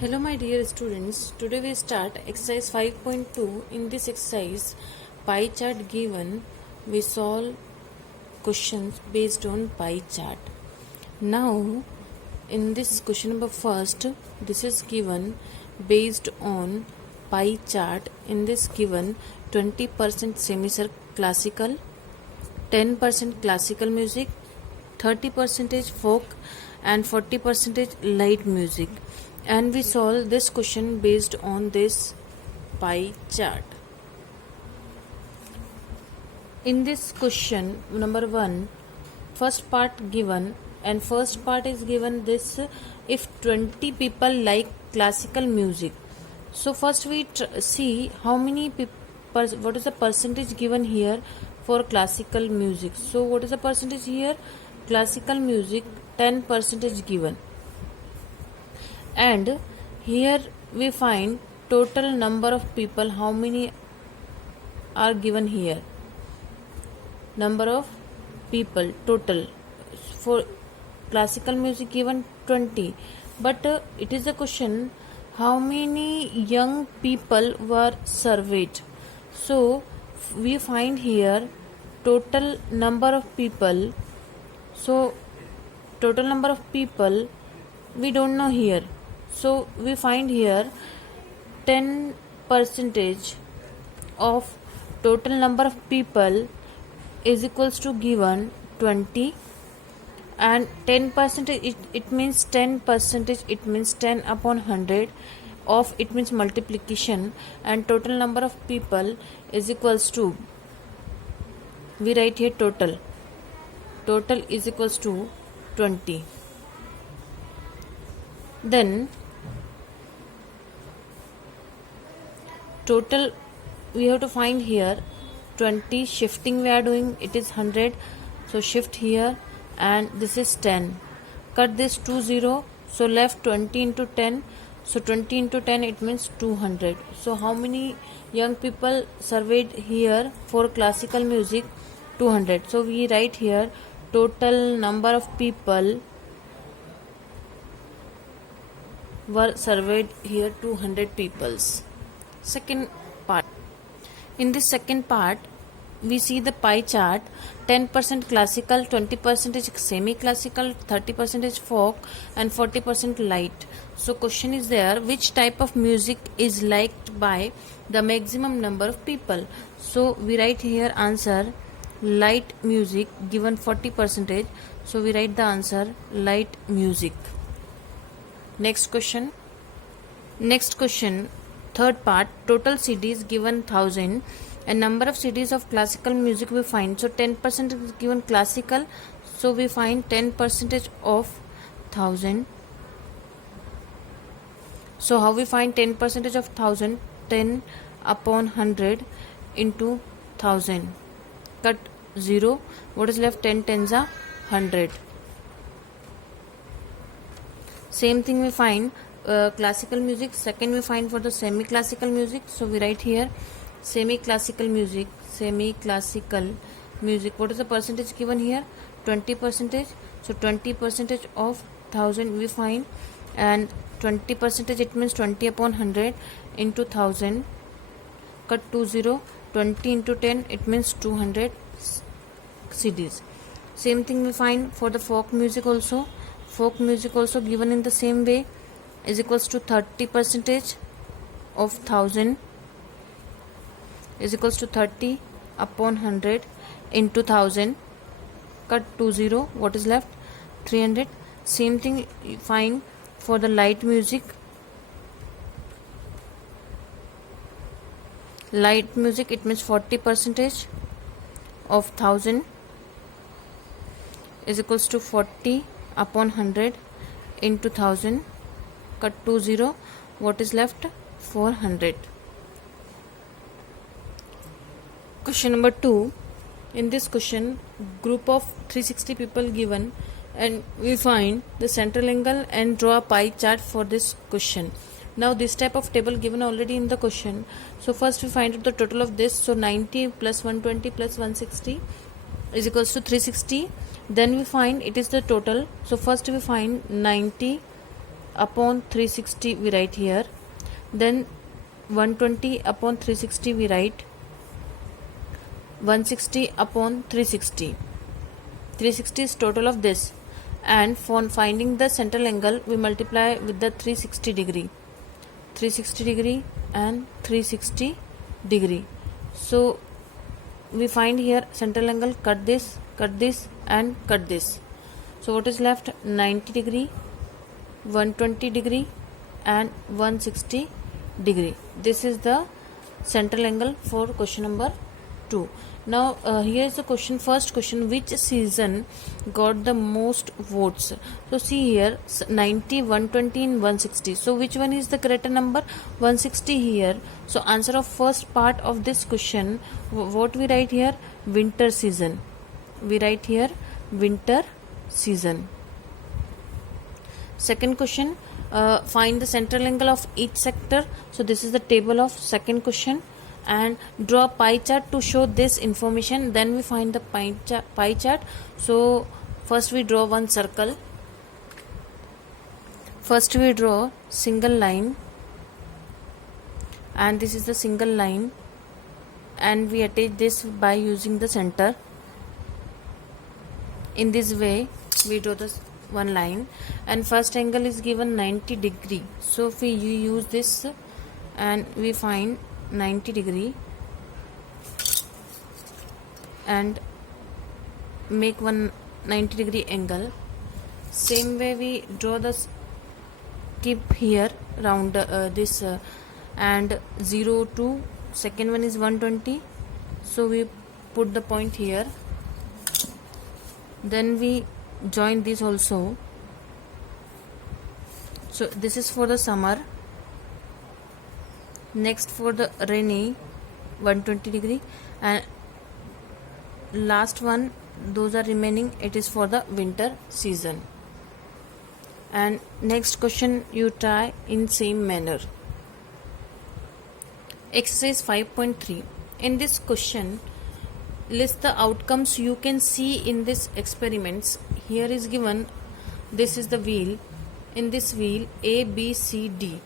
Hello my dear students, today we start exercise 5.2. In this exercise, pie chart given, we solve questions based on pie chart. Now, in this question number first, this is given based on pie chart. In this given 20% semicircle classical, 10% classical music, 30% folk and 40% light music, and we solve this question based on this pie chart. In this question number 1, first part given, and first part is given this: if 20 people like classical music. So first we see how many people, what is the percentage given here for classical music. So what is the percentage here? Classical music 10% given, and here we find total number of people. How many are given here? Number of people total for classical music given 20, but it is a question how many young people were surveyed. So we find here total number of people. So total number of people we don't know here, so we find here 10% of total number of people is equals to given 20, and 10% it means 10%, it means 10 upon 100 of it means multiplication, and total number of people is equals to, we write here total is equals to 20. Then total we have to find here 20, shifting we are doing, it is 100, so shift here, and this is 10, cut this 20, so left 20 into 10, so 20 into 10 it means 200. So how many young people surveyed here for classical music? 200. So we write here total number of people were surveyed here 200 peoples. Second part. In this second part, we see the pie chart: 10% classical, 20% semi-classical, 30% folk, and 40% light. So question is there: which type of music is liked by the maximum number of people? So we write here answer light music given 40%. So we write the answer light music. Next question, third part: total CDs given 1000 and number of CDs of classical music we find. So 10% is given classical, so we find 10% of 1000. So how we find 10% of 1000? 10 upon 100 into 1000, cut 0, what is left? 10 tens are 100. Same thing we find classical music. Second we find for the semi classical music, so we write here semi classical music. What is the percentage given here? 20%. So 20% of 1000 we find, and 20% it means 20 upon 100 into 1000, cut 20, 20 into 10 it means 200 CDs. Same thing we find for the folk music also. Folk music also given in the same way, is equals to 30% of 1000 is equals to 30 upon 100 into 1000, cut 20, what is left? 300. Same thing you find for the light music. Light music it means 40% of 1000 is equals to 40 upon 100 into 1000, cut 20, what is left? 400. Question number 2. In this question, group of 360 people given, and we find the central angle and draw a pie chart for this question. Now this type of table given already in the question. So first we find out the total of this. So 90 plus 120 plus 160 is equals to 360. Then we find it is the total. So first we find 90 upon 360 we write here, then 120 upon 360 we write, 160 upon 360. 360 is total of this, and for finding the central angle we multiply with the 360 degree, 360 degree and 360 degree. So we find here central angle, cut this and cut this. So what is left? 90 degree, 120 degree and 160 degree. This is the central angle for question number 2. Now here is the question, first question, which season got the most votes? So see here, 90, 120 and 160. So which one is the correct number? 160 here. So answer of first part of this question, what we write here? Winter season. We write here winter season. Second question, find the central angle of each sector. So this is the table of second question, and draw a pie chart to show this information. Then we find the pie chart. So first we draw one circle. First we draw single line, and this is the single line, and we attach this by using the center. In this way we draw this one line, and first angle is given 90 degree. So if we use this and we find 90 degree and make one 90 degree angle. Same way we draw the keep here round this and 0 to second one is 120. So we put the point here, then we join this also. So this is for the summer. Next for the rainy 120 degree, and last one, those are remaining, it is for the winter season. And next question you try in same manner. Exercise 5.3. In this question, list the outcomes you can see in this experiments. Here is given, this is the wheel. In this wheel A, B, C, D,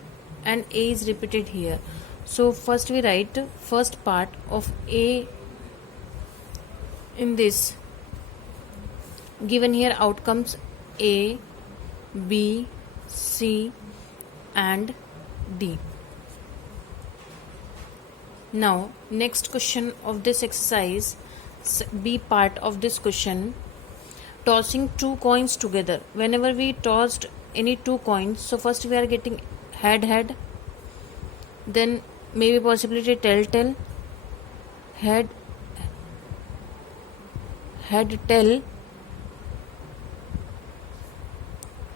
and A is repeated here. So first we write first part of A. In this given here outcomes A, B, C and D. Now next question of this exercise, B part of this question, tossing two coins together. Whenever we tossed any two coins, so first we are getting head, then maybe possibility tail, head, tail,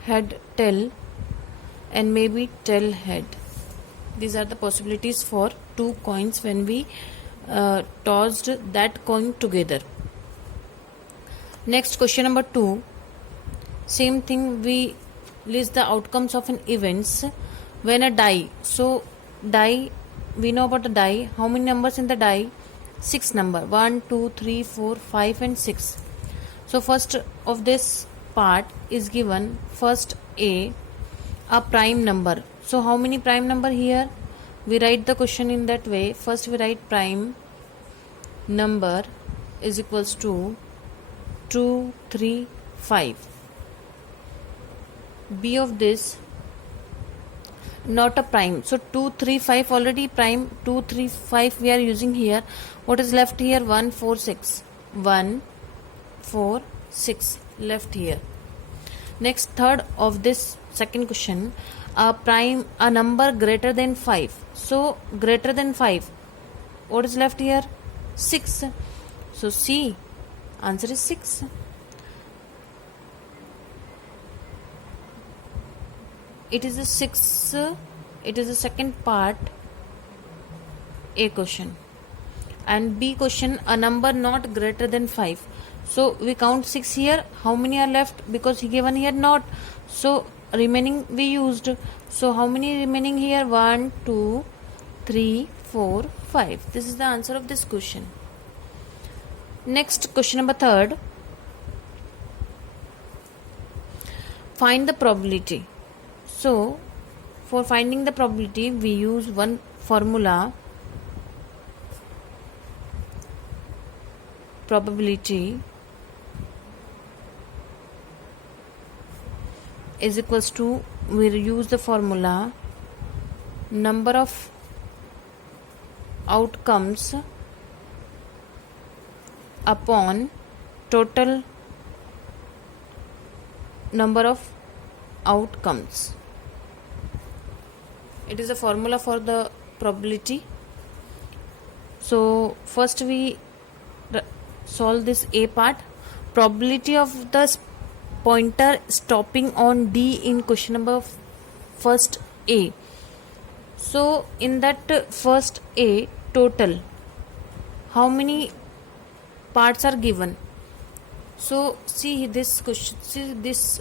head, tail, and maybe tail, head. These are the possibilities for two coins when we tossed that coin together. Next question number 2, same thing, we list the outcomes of an events when a die. So die, we know about the die. How many numbers in the die? 6 number, 1, 2, 3, 4, 5 and 6. So first of this part is given first a prime number. So how many prime number here? We write the question in that way. First we write prime number is equals to 2, 3, 5. B of this not a prime. So 2, 3, 5 already prime. 2, 3, 5 we are using here. What is left here? 1, 4, 6. 1, 4, 6 left here. Next third of this second question, a number greater than 5. So greater than 5, what is left here? 6. So C, answer is 6. It is a 6. It is the second part A question. And B question, a number not greater than 5. So we count 6 here. How many are left? Because he given here not. So remaining we used. So how many remaining here? 1, 2, 3, 4, 5. This is the answer of this question. Next question number 3. Find the probability. So for finding the probability we use one formula, probability is equals to, we use the formula number of outcomes upon total number of outcomes. It is a formula for the probability. So first we solve this A part. Probability of the pointer stopping on D in question number first A. So in that first A, total how many parts are given? So see this question, see this,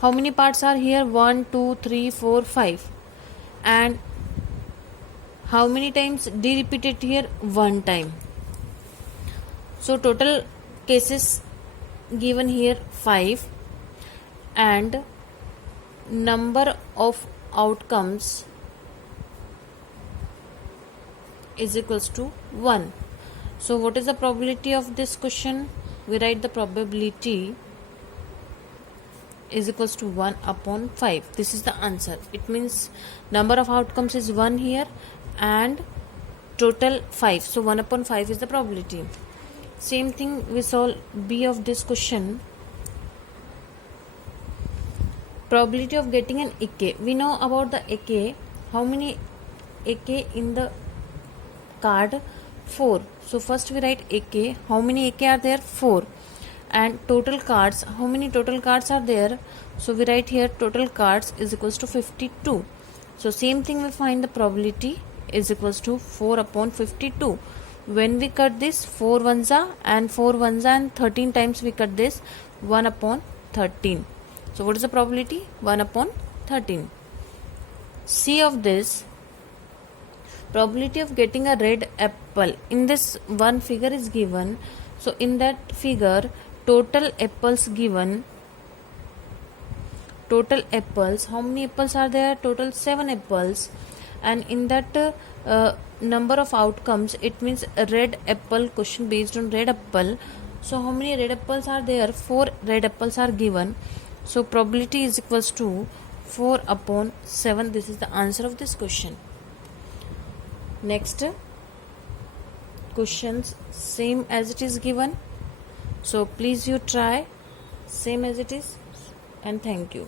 how many parts are here? 1 2 3 4 5. And how many times D repeated here? 1 time. So total cases given here 5, and number of outcomes is equals to 1. So what is the probability of this question? We write the probability is equals to 1 upon 5. This is the answer. It means number of outcomes is 1 here and total 5. So 1 upon 5 is the probability. Same thing we solve B of this question. Probability of getting an AK. We know about the AK. How many AK in the card? 4. So first we write AK. How many AK are there? 4. And total cards, how many total cards are there? So we write here total cards is equals to 52. So same thing we find the probability is equals to 4 upon 52. When we cut this, 4 ones are and 4 ones are, and 13 times we cut this, 1 upon 13. So what is the probability? 1 upon 13. C of this, probability of getting a red apple. In this one figure is given. So in that figure, total apples given. Total apples, how many apples are there? Total 7 apples. And in that number of outcomes, it means a red apple question based on red apple. So how many red apples are there? 4 red apples are given. So probability is equals to 4 upon 7. This is the answer of this question. Next questions same as it is given. So please you try same as it is, and thank you.